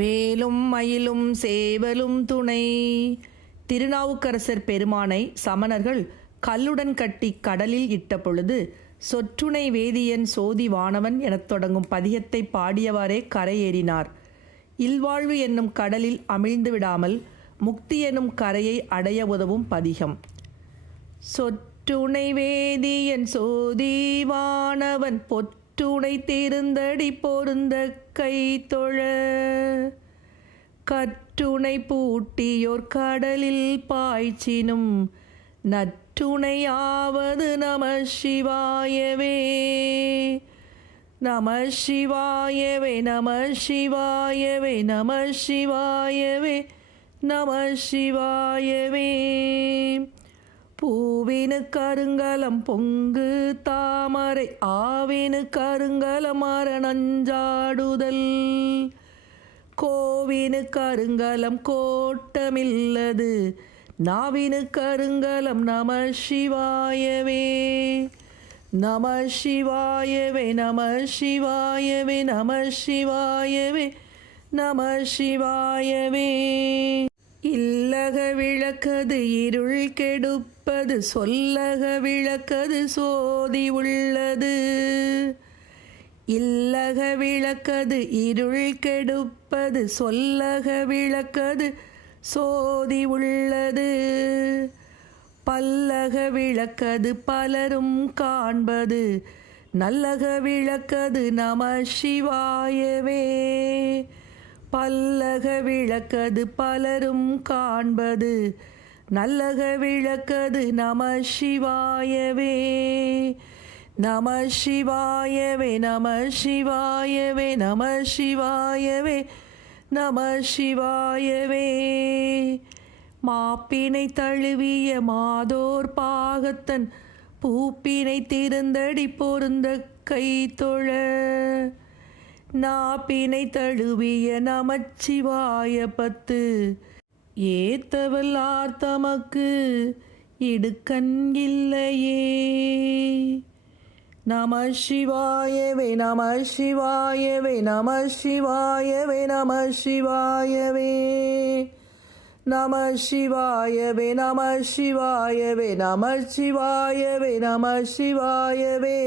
வேலும் மயிலும் சேவலும் துணை. திருநாவுக்கரசர் பெருமானை சமணர்கள் கல்லுடன் கட்டி கடலில் இட்ட பொழுது சொற்றுணை வேதியன் சோதி வானவன் எனத் தொடங்கும் பதியத்தை பாடியவாறே கரையேறினார். இல்வாழ்வு என்னும் கடலில் அமிழ்ந்து விடாமல் முக்தி எனும் கரையை அடைய உதவும் பதிகம். சொற்றுணை வேதியன் சோதி வானவன் பொற்றுணை தேர்ந்தடி பொருந்த கை தொழ. கற்றுணை பூட்டியோர் கடலில் பாய்ச்சினும் நற்றுணையாவது நம சிவாயவே. நம சிவாயவே நம சிவாயவே நம சிவாயவே நம சிவாயவே. பூவினு கருங்கலம் பொங்கு தாமரை ஆவினு கருங்கலம் மரணஞ்சாடுதல் கோவினு கருங்கலம் கோட்டமில்லது நாவினு கருங்கலம் நம சிவாயவே நம சிவாயவே நம சிவாயவே நம சிவாயவே நம சிவாயவே இல்லக விளக்கது இருள் கெடுப்பது சொல்லக விளக்கது சோதி உள்ளது. இல்லக விளக்கது இருள் கெடுப்பது சொல்லக விளக்கது சோதி உள்ளது. பல்லக விளக்கது பலரும் காண்பது நல்லக விளக்கது நம சிவாயவே. பல்லக விளக்கது பலரும் காண்பது. நல்லக விளக்கது நம சிவாயவே. நம சிவாயவே நம சிவாயவே நம சிவாயவே நம சிவாயவே. மாப்பினை தழுவிய மாதோர் பாகத்தன் பூப்பினை திருந்தடி பொருந்த கை தொழ நாப்பினை தழுவிய நமச்சிவாய பத்து. ஏத்தவல்லார் தமக்கு இடுக்கண் இல்லையே. நம சிவாயவே நம சிவாயவே நம சிவாயவே நம சிவாயவே நம சிவாயவே நம சிவாயவே நம சிவாயவே நம சிவாயவே